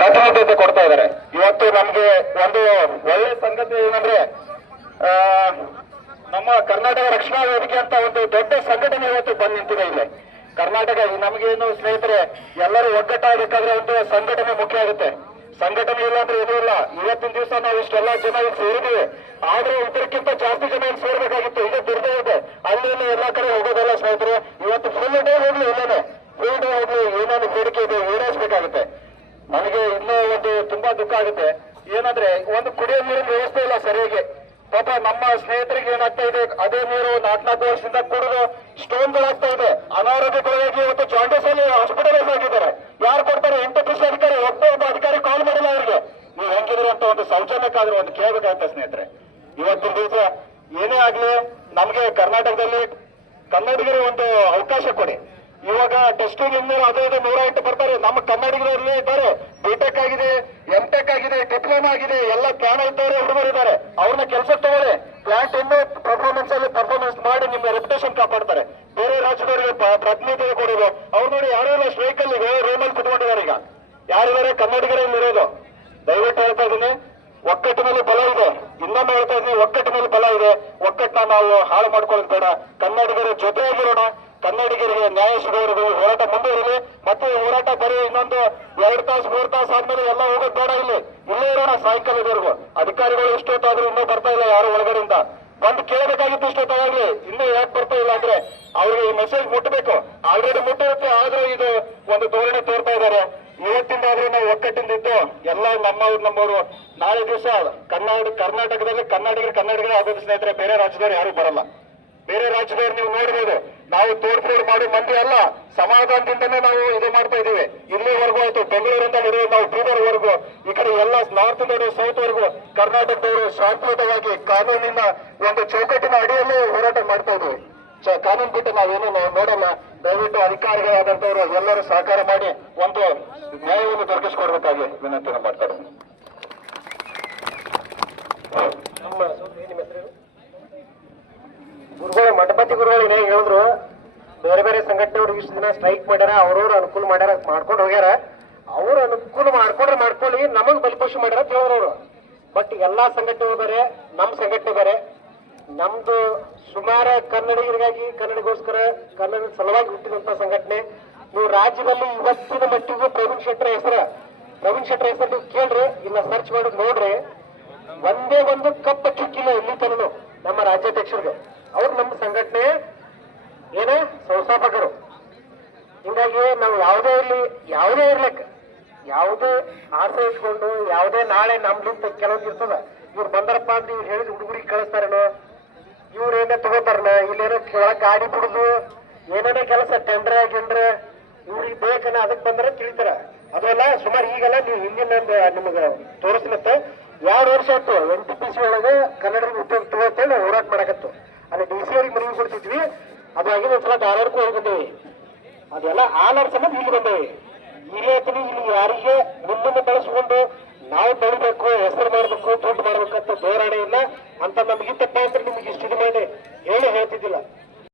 ಪ್ರಾತಿನಿಧ್ಯತೆ ಕೊಡ್ತಾ ಇದ್ದಾರೆ. ಇವತ್ತು ನಮ್ಗೆ ಒಂದು ಒಳ್ಳೆ ಸಂಗತಿ ಏನಂದ್ರೆ ನಮ್ಮ ಕರ್ನಾಟಕ ರಕ್ಷಣಾ ವೇದಿಕೆ ಅಂತ ಒಂದು ದೊಡ್ಡ ಸಂಘಟನೆ ಇವತ್ತು ಬಂದು ನಿಂತಿದೆ ಇಲ್ಲಿ ಕರ್ನಾಟಕ. ನಮಗೇನು ಸ್ನೇಹಿತರೆ, ಎಲ್ಲರೂ ಒಗ್ಗಟ್ಟಾಗಬೇಕಾದ್ರೆ ಒಂದು ಸಂಘಟನೆ ಮುಖ್ಯ ಆಗುತ್ತೆ. ಸಂಘಟನೆ ಇಲ್ಲ ಅಂದ್ರೆ ಏನೂ ಇಲ್ಲ. ಇವತ್ತಿನ ದಿವಸ ನಾವು ಇಷ್ಟೆಲ್ಲ ಜನ ಇಲ್ಲಿ ಸೇರಿದ್ದೀವಿ, ಆದ್ರೆ ಇದಕ್ಕಿಂತ ಜಾಸ್ತಿ ಜನ ಇಲ್ಲಿ ಸೇರ್ಬೇಕಾಗಿತ್ತು. ಇದು ದುರ್ದೇ ಇದೆ, ಅಲ್ಲಿ ಎಲ್ಲಾ ಕಡೆ ಹೋಗೋದಲ್ಲ ಸ್ನೇಹಿತರೆ. ಇವತ್ತು ಫುಲ್ ಡೇ ಹೋಗ್ಲಿ, ಇಲ್ಲೇನೆ ಫುಲ್ ಡೇ ಹೋಗ್ಲಿ, ಏನೇನು ಬೇಡಿಕೆ ಇದೆ ಈಡೇರಿಸಬೇಕಾಗುತ್ತೆ. ನನಗೆ ಇನ್ನೂ ಒಂದು ತುಂಬಾ ದುಃಖ ಆಗುತ್ತೆ. ಏನಂದ್ರೆ ಒಂದು ಕುಡಿಯೋ ನೀರಿನ ವ್ಯವಸ್ಥೆ ಇಲ್ಲ ಸರಿಯಾಗಿ. ಪಾಪ ನಮ್ಮ ಸ್ನೇಹಿತರಿಗೆ ಏನಾಗ್ತಾ ಇದೆ, ಅದೇ ನೀರು 4 ವರ್ಷದಿಂದ ಕುಡಿದು ಸ್ಟೋನ್ಗಳಾಗ್ತಾ ಇದೆ. ಅನಾರೋಗ್ಯಗೊಳಗಾಗಿ ಇವತ್ತು ಜಾಂಡೀಸ್ ಅಲ್ಲಿ ಹಾಸ್ಪಿಟಲೈಸ್ ಆಗಿದ್ದಾರೆ. ಯಾರು ಕೊಡ್ತಾರೆ? 8 ಕೃಷಿ ಅಧಿಕಾರಿ, ಒಬ್ಬ ಅಧಿಕಾರಿ ಕಾಲ್ ಮಾಡಿಲ್ಲ ಅವರಿಗೆ. ನೀವು ಹೆಂಗಿದ್ರು ಅಂತ ಒಂದು ಸೌಜನ್ಯಕ್ಕಾದ್ರೂ ಒಂದು ಕೇಳಬೇಕಾಗುತ್ತೆ ಸ್ನೇಹಿತರೆ. ಇವತ್ತಿನ ದಿವಸ ಏನೇ ಆಗ್ಲಿ, ನಮ್ಗೆ ಕರ್ನಾಟಕದಲ್ಲಿ ಕನ್ನಡಿಗರಿಗೆ ಒಂದು ಅವಕಾಶ ಕೊಡಿ. ಇವಾಗ ಟೆಸ್ಟಿಂಗ್ ಇನ್ನೂರು ಅದು 108 ಬರ್ತಾರೆ. ನಮ್ಮ ಕನ್ನಡಿಗರಲ್ಲಿ ಇದ್ದಾರೆ, ಬಿಟೆಕ್ ಆಗಿದೆ, ಎಂಟೆಕ್ ಆಗಿದೆ, ಡಿಪ್ಲೊಮಾ ಆಗಿದೆ, ಎಲ್ಲ ಪ್ಲಾನ್ ಇದ್ದವರೇ ಹುಡುಗರಿದ್ದಾರೆ. ಅವ್ರನ್ನ ಕೆಲಸಕ್ಕೆ ತಗೊಳ್ಳಿ. ಪ್ಲಾಂಟ್ ಇನ್ನೂ ಪರ್ಫಾರ್ಮೆನ್ಸ್ ಮಾಡಿ ನಿಮ್ಮ ರೆಪ್ಯುಟೇಷನ್ ಕಾಪಾಡ್ತಾರೆ. ಬೇರೆ ರಾಜ್ಯದವರಿಗೆ ಪ್ರತಿನಿಧಿ ಕೊಡೋದು. ಅವ್ರು ನೋಡಿ ಯಾರು ಇಲ್ಲ, ಸ್ಟ್ರೈಕ್ ಅಲ್ಲಿ ರೂಮಲ್ಲಿ ಕುತ್ಕೊಂಡಿದ್ದಾರೆ. ಈಗ ಯಾರಿದ್ದಾರೆ? ಕನ್ನಡಿಗರೇ ಇರೋದು. ದಯವಿಟ್ಟು ಹೇಳ್ತಾ ಇದ್ದೀನಿ, ಒಕ್ಕಟ್ಟಿನಲ್ಲಿ ಬಲ ಇದೆ. ಇನ್ನೊಮ್ಮೆ ಹೇಳ್ತಾ ಇದ್ದೀನಿ, ಒಕ್ಕಟ್ಟಿನಲ್ಲಿ ಬಲ ಇದೆ. ಒಕ್ಕಟ್ಟನ್ನ ನಾವು ಹಾಳು ಮಾಡ್ಕೊಳ್ಳೋದು ಬೇಡ. ಕನ್ನಡಿಗರ ಜೊತೆಯಾಗಿರೋಣ. ಕನ್ನಡಿಗರಿಗೆ ನ್ಯಾಯ ಸಿಗೋವರೆಗೂ ಹೋರಾಟ ಮುಂದುವರಿಲಿ. ಮತ್ತೆ ಹೋರಾಟ ಬರೀ ಇನ್ನೊಂದು 2 ತಾಸು 3 ತಾಸು ಆದ್ಮೇಲೆ ಎಲ್ಲ ಹೋಗೋದು ಬೇಡ. ಇಲ್ಲೇ ಇರೋಣ ಸಾಯಂಕಾಲದವರೆಗೂ. ಅಧಿಕಾರಿಗಳು ಇಷ್ಟೊತ್ತಾದ್ರೂ ಇನ್ನೂ ಬರ್ತಾ ಇಲ್ಲ, ಯಾರು ಒಳಗಡೆಯಿಂದ ಬಂದು ಕೇಳಬೇಕಾಗಿತ್ತು. ಇಷ್ಟೊತ್ತಾಗಲಿ ಇನ್ನೂ ಯಾಕೆ ಬರ್ತಾ ಇಲ್ಲ ಅಂದ್ರೆ ಅವ್ರಿಗೆ ಈ ಮೆಸೇಜ್ ಮುಟ್ಟಬೇಕು. ಆಲ್ರೆಡಿ ಮುಟ್ಟಿರುತ್ತೆ, ಆದ್ರೂ ಇದು ಒಂದು ಧೋರಣೆ ತೋರ್ತಾ ಇದ್ದಾರೆ. ಇವತ್ತಿಂದ ಆದ್ರೂ ನಾವು ಒಕ್ಕಟ್ಟಿಂದ ಇದ್ದು ಎಲ್ಲ ನಮ್ಮವರು ನಾಳೆ ದಿವಸ ಕರ್ನಾಟಕದಲ್ಲಿ ಕನ್ನಡಿಗರೇ ಆಗೋದು ಸ್ನೇಹಿತರೆ. ಬೇರೆ ರಾಜ್ಯದವ್ರು ಯಾರು ಬರಲ್ಲ. ಬೇರೆ ರಾಜ್ಯದವ್ರು ನೀವು ನೋಡಬಹುದು, ನಾವು ತೋಡ್ಫೋಡ್ ಮಾಡೋ ಮಂದಿ ಅಲ್ಲ, ಸಮಾಧಾನದಿಂದನೇ ನಾವು ಇದು ಮಾಡ್ತಾ ಇದೀವಿ. ಇಲ್ಲಿವರೆಗೂ ಆಯ್ತು, ಬೆಂಗಳೂರಿಂದ ಹಿಡಿದು ನಾವು ಬೀದರ್ವರೆಗೂ, ಈ ಕಡೆ ಎಲ್ಲ ನಾರ್ತ್ ಇಂದ ಸೌತ್ ವರೆಗೂ ಕರ್ನಾಟಕದವರು ಶಾಂತಿಯುತವಾಗಿ ಕಾನೂನಿನ ಒಂದು ಚೌಕಟ್ಟಿನ ಅಡಿಯಲ್ಲೇ ಹೋರಾಟ ಮಾಡ್ತಾ ಇದೀವಿ. ಕಾನೂನು ಬಿಟ್ಟು ನಾವೇನು ನೋಡಲ್ಲ. ದಯವಿಟ್ಟು ಅಧಿಕಾರಿಗಳಾದಂತವರು ಎಲ್ಲರೂ ಸಹಕಾರ ಮಾಡಿ ಒಂದು ನ್ಯಾಯವನ್ನು ದೊರಕಿಸಿಕೊಡ್ಬೇಕಾಗಿ ವಿನಂತಿಯನ್ನು ಮಾಡ್ತಾರೆ. ಗುರುಗಳು, ಮಠಪತಿ ಗುರುಗಳು ಏನೇ ಹೇಳಿದ್ರು, ಬೇರೆ ಬೇರೆ ಸಂಘಟನೆಯವರು ಇಷ್ಟು ದಿನ ಸ್ಟ್ರೈಕ್ ಮಾಡ್ಯಾರ, ಅವ್ರವ್ರು ಅನುಕೂಲ ಮಾಡ್ಯಾರ, ಮಾಡ್ಕೊಂಡು ಹೋಗ್ಯಾರ. ಅವ್ರು ಅನುಕೂಲ ಮಾಡ್ಕೊಳ್ಳಿ, ನಮಗ್ ಬಲಿಪಶು ಮಾಡ್ಯಾರ ಅಂತ ಹೇಳಿದ್ರು ಅವರು. ಬಟ್ ಎಲ್ಲಾ ಸಂಘಟನೆ ಬೇರೆ, ನಮ್ ಸಂಘಟನೆ ಬೇರೆ. ನಮ್ದು ಸುಮಾರು ಕನ್ನಡಿಗರಿಗಾಗಿ, ಕನ್ನಡಿಗೋಸ್ಕರ, ಕನ್ನಡ ಸಲುವಾಗಿ ಹುಟ್ಟಿದಂತ ಸಂಘಟನೆ. ನೀವು ರಾಜ್ಯದಲ್ಲಿ ಇವತ್ತಿನ ಮಟ್ಟಿಗೂ ಪ್ರವೀಣ್ ಶೆಟ್ಟರ್ ಹೆಸರು ನೀವು ಕೇಳ್ರಿ, ಇಲ್ಲ ಸರ್ಚ್ ಮಾಡಿ ನೋಡ್ರಿ, ಒಂದೇ ಒಂದು ಕಪ್ಪ ಚುಕ್ಕಿಲ್ಲ ಇಲ್ಲಿ ತನೂ ನಮ್ಮ ರಾಜ್ಯಾಧ್ಯಕ್ಷರಿಗೆ. ಅವ್ರು ನಮ್ಮ ಸಂಘಟನೆ ಏನೇ ಸಂಸ್ಥಾಪಕರು. ಹಿಂಗಾಗಿ ನಾವು ಯಾವುದೇ ಇರ್ಲಿಕ್ಕೆ, ಯಾವುದೇ ಆಸೆ ಇಟ್ಕೊಂಡು, ಯಾವುದೇ ನಾಳೆ ನಮ್ಲಿಂತ ಕೆಲವೊಂದು ಇರ್ತದ, ಇವ್ರು ಬಂದಾರಪ್ಪ ಅಂದ್ರೆ ಇವ್ರು ಹೇಳಿದ ಹುಡುಗರಿಗೆ ಕಳಿಸ್ತಾರೇನೋ, ಇವ್ರೇನೇ ತಗೋತಾರನ, ಇಲ್ಲೇನೋ ಒಳಗ್ ಗಾಡಿ ಬಿಡುದು, ಏನೇನೋ ಕೆಲಸ ಟೆಂಡ್ರ ಇವ್ರಿಗೆ ಬೇಕನ್ನ ಅದಕ್ಕೆ ಬಂದ್ರೆ ತಿಳಿತಾರ. ಅದೆಲ್ಲ ಸುಮಾರು ಈಗೆಲ್ಲ ನೀವು ಹಿಂದಿನ ನಿಮಗೆ ತೋರಿಸ್ಲತ್ತ 2 ವರ್ಷ ಆಯ್ತು NTPC ಒಳಗೆ ಕನ್ನಡ ಉದ್ಯೋಗ ತಗೋತೇಳಿ ಹೋರಾಟ ಮಾಡಕತ್ತು. ಅಲ್ಲಿ DC ಅವ್ರಿಗೆ ಮನವಿ ಕೊಡ್ತಿದ್ವಿ. ಅದು ಆಗಿನ ಒಂದ್ಸಲ ಧಾರವಾಡಕ್ಕೂ ಹೋಗಿ ಬಂದೇವಿ. ಅದೆಲ್ಲ ಆಲಾರ ಸಂಬಂಧ ಇಲ್ಲಿ ಬಂದೇವಿ. ಇಲ್ಲಿ ಯಾರಿಗೆ ನಿಮ್ಮನ್ನು ಬೆಳೆಸ್ಕೊಂಡು ನಾವು ಬೆಳಿಬೇಕು, ಹೆಸರು ಮಾಡ್ಬೇಕು, ದುಡ್ಡು ಮಾಡ್ಬೇಕಂತ ಧೋರಣೆ ಇಲ್ಲ ಅಂತ. ನಮಗಿಂತಪ್ಪ ಅಂದ್ರೆ ನಿಮ್ಗೆ ಇಷ್ಟು ಮಾಡಿ ಹೇಳ್ತಿದ್ದಿಲ್ಲ.